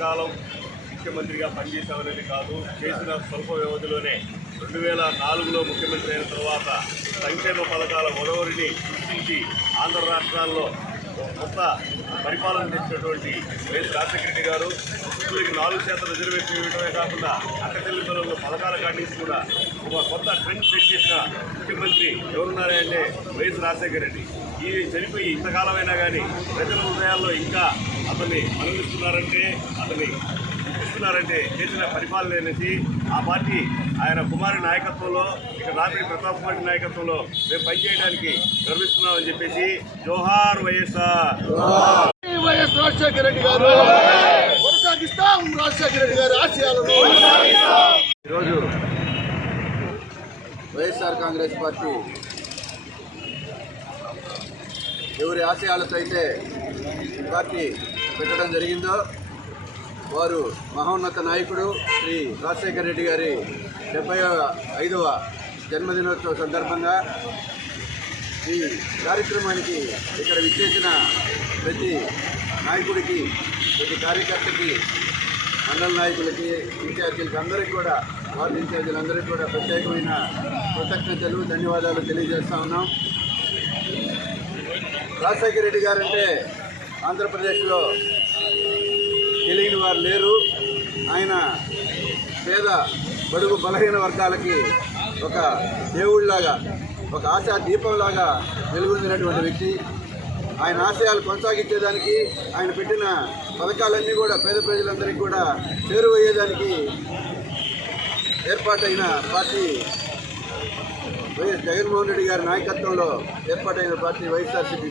కాలం ముఖ్యమంత్రిగా పనిచేసేవారని కాదు, చేసిన స్వల్ప వ్యవధిలోనే 2004లో ముఖ్యమంత్రి అయిన తర్వాత సంక్షేమ పథకాల ఒడవరిని సృష్టించి ఆంధ్ర రాష్ట్రాల్లో కొత్త పరిపాలన తెచ్చినటువంటి వైఎస్ రాజశేఖర రెడ్డి గారు స్త్రీలకు 4% రిజర్వేషన్ ఇవ్వడమే కాకుండా అక్కచెల్లి పిల్లలు పథకాల కాడికి కూడా ఒక కొత్త ట్రెండ్ సెట్ చేసిన ముఖ్యమంత్రి ఎవరున్నారంటే వైఎస్ రాజశేఖర రెడ్డి. ఈ చనిపోయి ఇంతకాలమైనా కానీ ప్రజల హృదయాల్లో ఇంకా అతన్ని ఇస్తున్నారంటే చేసిన పరిపాలన అనేసి ఆ పార్టీ ఆయన కుమారి నాయకత్వంలో ఇక రాపిడి ప్రతాప్ కుమారి నాయకత్వంలో మేము పనిచేయడానికి గర్విస్తున్నామని చెప్పేసి జోహార్ వైఎస్ఆర్. వైఎస్ రాజశేఖర రెడ్డి గారు కొనసాగిస్తాం, రాజశేఖర రెడ్డి గారి ఆశయాలను. ఈరోజు వైఎస్ఆర్ కాంగ్రెస్ పార్టీ ఎవరి ఆశయాలతో అయితే ఈ పార్టీ పెట్టడం జరిగిందో వారు మహోన్నత నాయకుడు శ్రీ రాజశేఖర రెడ్డి గారి 75వ జన్మదినోత్సవ సందర్భంగా ఈ కార్యక్రమానికి ఇక్కడ విచ్చేసిన ప్రతి నాయకుడికి, ప్రతి కార్యకర్తకి, మండల నాయకులకి, ఇన్ఛార్జీలకి అందరికీ కూడా, వార్డు ఇన్ఛార్జీలందరికీ కూడా ప్రత్యేకమైన కృతజ్ఞతలు, ధన్యవాదాలు తెలియజేస్తా ఉన్నాం. రాజశేఖర రెడ్డి గారంటే ఆంధ్రప్రదేశ్లో తెలియని వారు లేరు. ఆయన పేద బడుగు బలహీన వర్గాలకి ఒక దేవుళ్లాగా, ఒక ఆశా దీపంలాగా వెలుగొందినటువంటి వ్యక్తి. ఆయన ఆశయాలు కొనసాగించేదానికి, ఆయన పెట్టిన పథకాలన్నీ కూడా పేద ప్రజలందరికీ కూడా చేరువయ్యేదానికి ఏర్పాటైన పార్టీ వైఎస్ జగన్మోహన్ రెడ్డి గారి నాయకత్వంలో ఏర్పాటైన పార్టీ వైఎస్ఆర్సీపీ.